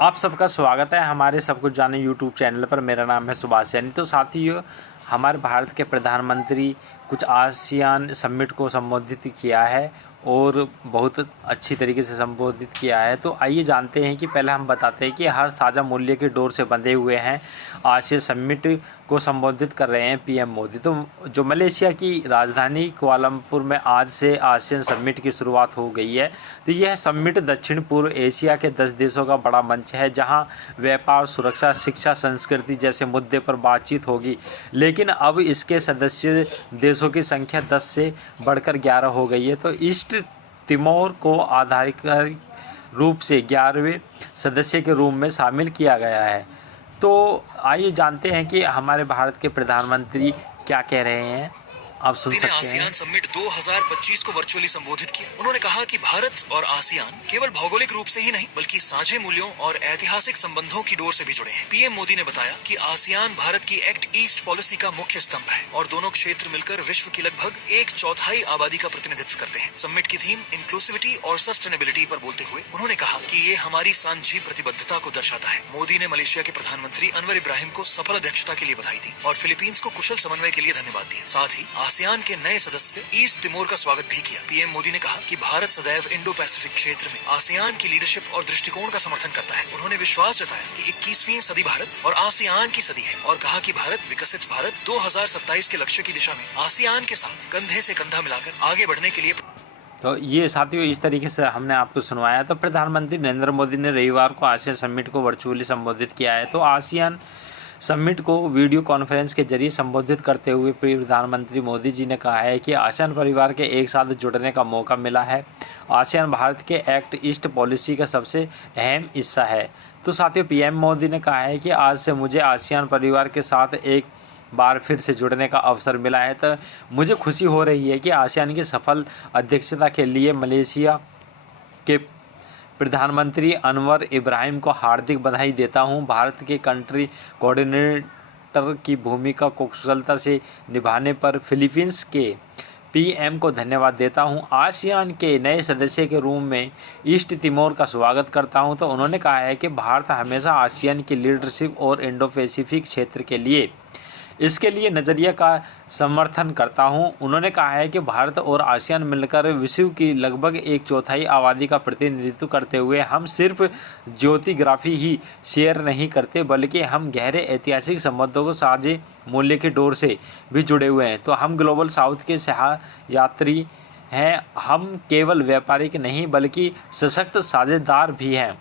आप सबका स्वागत है हमारे सब कुछ जाने यूट्यूब चैनल पर। मेरा नाम है सुभाष सैनी। तो साथियों, हमारे भारत के प्रधानमंत्री कुछ आसियान समिट को संबोधित किया है और बहुत अच्छी तरीके से संबोधित किया है। तो आइए जानते हैं कि पहले हम बताते हैं कि हर साझा मूल्य के डोर से बंधे हुए हैं आसियान समिट को संबोधित कर रहे हैं पीएम मोदी। तो जो मलेशिया की राजधानी कुआलालंपुर में आज से आसियान समिट की शुरुआत हो गई है। तो यह समिट दक्षिण पूर्व एशिया के 10 देशों का बड़ा मंच है जहां व्यापार, सुरक्षा, शिक्षा, संस्कृति जैसे मुद्दे पर बातचीत होगी। लेकिन अब इसके सदस्य देशों की संख्या 10 से बढ़कर 11 हो गई है। तो ईस्ट तिमोर को आधिकारिक रूप से 11वें सदस्य के रूप में शामिल किया गया है। तो आइए जानते हैं कि हमारे भारत के प्रधानमंत्री क्या कह रहे हैं। आप सुन सकते हैं। आसियान समिट 2025 को वर्चुअली संबोधित किया। उन्होंने कहा कि भारत और आसियान केवल भौगोलिक रूप से ही नहीं बल्कि साझे मूल्यों और ऐतिहासिक संबंधों की डोर से भी जुड़े हैं। पीएम मोदी ने बताया कि आसियान भारत की एक्ट ईस्ट पॉलिसी का मुख्य स्तंभ है और दोनों क्षेत्र मिलकर विश्व की लगभग 1/4 आबादी का प्रतिनिधित्व करते हैं। समिट की थीम इंक्लूसिविटी और सस्टेनेबिलिटी पर बोलते हुए उन्होंने कहा कि ये हमारी सांझी प्रतिबद्धता को दर्शाता है। मोदी ने मलेशिया के प्रधानमंत्री अनवर इब्राहिम को सफल अध्यक्षता के लिए बधाई दी और फिलीपींस को कुशल समन्वय के लिए धन्यवाद दिया। साथ ही आसियान के नए सदस्य ईस्ट तिमोर का स्वागत भी किया। पीएम मोदी ने कहा कि भारत सदैव इंडो पैसिफिक क्षेत्र में आसियान की लीडरशिप और दृष्टिकोण का समर्थन करता है। उन्होंने विश्वास जताया कि 21वीं सदी भारत और आसियान की सदी है और कहा कि भारत विकसित भारत 2027 के लक्ष्य की दिशा में आसियान के साथ कंधे से कंधा मिलाकर आगे बढ़ने के लिए। तो ये साथियों, इस तरीके से हमने आपको सुनवाया। तो प्रधानमंत्री नरेंद्र मोदी ने रविवार को आसियान समिट को वर्चुअली संबोधित किया है। तो आसियान समिट को वीडियो कॉन्फ्रेंस के जरिए संबोधित करते हुए प्रधानमंत्री मोदी जी ने कहा है कि आसियान परिवार के एक साथ जुड़ने का मौका मिला है। आसियान भारत के एक्ट ईस्ट पॉलिसी का सबसे अहम हिस्सा है। तो साथियों, पीएम मोदी ने कहा है कि आज से मुझे आसियान परिवार के साथ एक बार फिर से जुड़ने का अवसर मिला है। तो मुझे खुशी हो रही है कि आसियान की सफल अध्यक्षता के लिए मलेशिया के प्रधानमंत्री अनवर इब्राहिम को हार्दिक बधाई देता हूं। भारत के कंट्री कोऑर्डिनेटर की भूमिका को कुशलता से निभाने पर फिलीपींस के पीएम को धन्यवाद देता हूं। आसियान के नए सदस्य के रूप में ईस्ट तिमोर का स्वागत करता हूं। तो उन्होंने कहा है कि भारत हमेशा आसियान की लीडरशिप और इंडो पैसिफिक क्षेत्र के लिए इसके लिए नज़रिया का समर्थन करता हूं। उन्होंने कहा है कि भारत और आसियान मिलकर विश्व की लगभग 1/4 आबादी का प्रतिनिधित्व करते हुए हम सिर्फ ज्योग्राफी ही शेयर नहीं करते बल्कि हम गहरे ऐतिहासिक संबंधों को साझे मूल्य की डोर से भी जुड़े हुए हैं। तो हम ग्लोबल साउथ के यात्री हैं। हम केवल व्यापारिक नहीं बल्कि सशक्त साझेदार भी हैं।